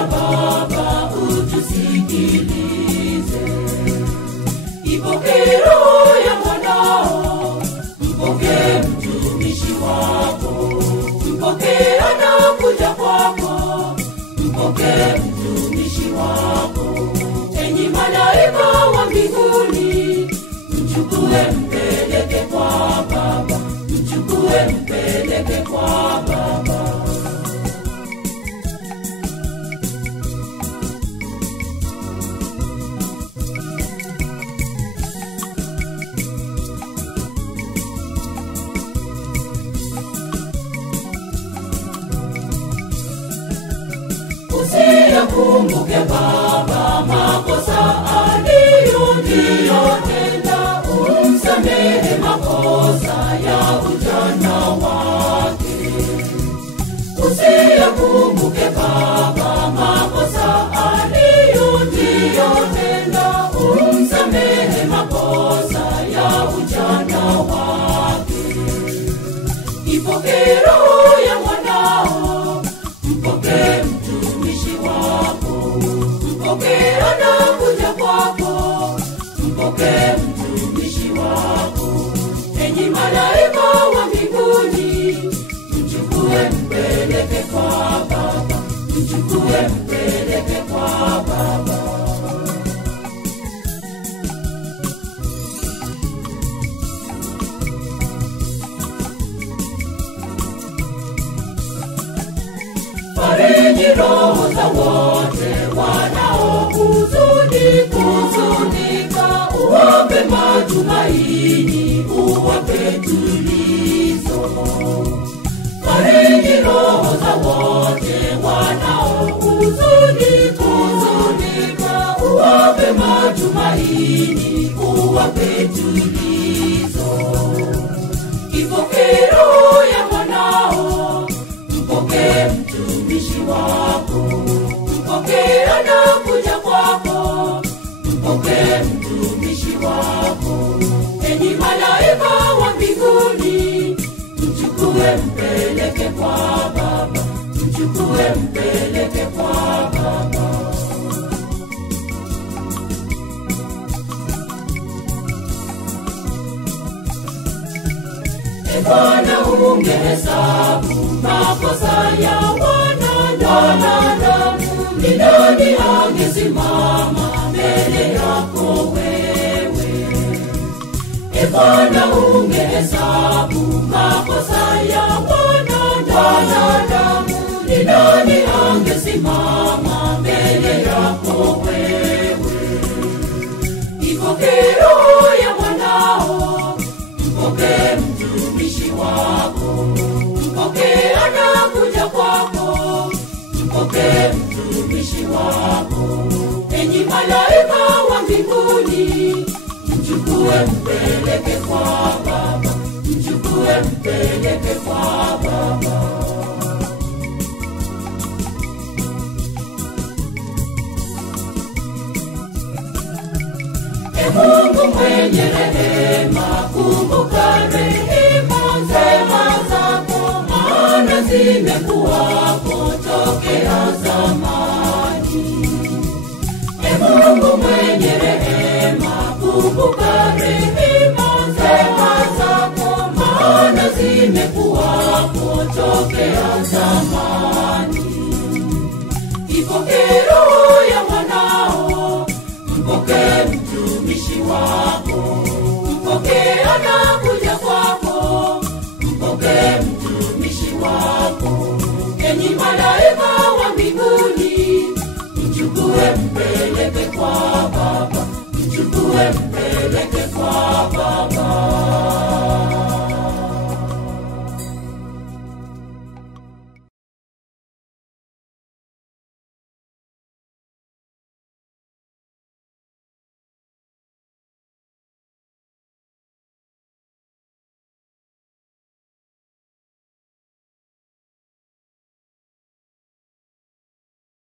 ya Baba utusikilize. Ipokee roho ya mwanao, mpokee mtumishi wako, mpokee anakuja kwako, mpokee mtumishi wako. Enyi malaika wa mbinguni, mchukue mpeleke kwa Baba, mchukue mpeleke kwa Baba. Usiyakumbuke Baba makosa aliyotenda, umsamehe makosa ya ujana wake. Usiyakumbuke Baba makosa aliyotenda, umsamehe makosa ya ujana wake. Ipokee roho ya mwanao, mpokee mtumishi wako, mpokee anakuja kwako, mpokee mtumishi wako. Enyi malaika wa mbinguni, mchukue mpeleke kwa Baba, mchukue mpeleke kwa Baba. Fariji roho za wote wanaohuzunika, uwape matumaini, uwape tulizo. Fariji roho za wote wanaohuzunika, uwape matumaini, uwape tulizo. Ipokee roho ya mwanao, mpokee mtumishi wako, mpokee anakuja kwako, mpokee mtumishi wako. Enyi malaika wa mbinguni, mchukue mpeleke kwa Baba, mchukue mpeleke kwa Baba. Bwana ungehesabu makosa ya wanadamu, ni nani angesimama mbele yako wewe? Bwana ungehesabu makosa ya wanadamu, ni nani angesimama mbele yako wewe? Ipokee roho ya mwanao, mpokee mtumishi wako, mpokee anakuja kwako, mpokee mtumishi wako. Enyi malaika wa mbinguni, mchukue mpeleke kwa Baba, mchukue mpeleke kwa Baba. Mungu mwenye rehema, kumbuka rehema zako, maana zimekuwako tokea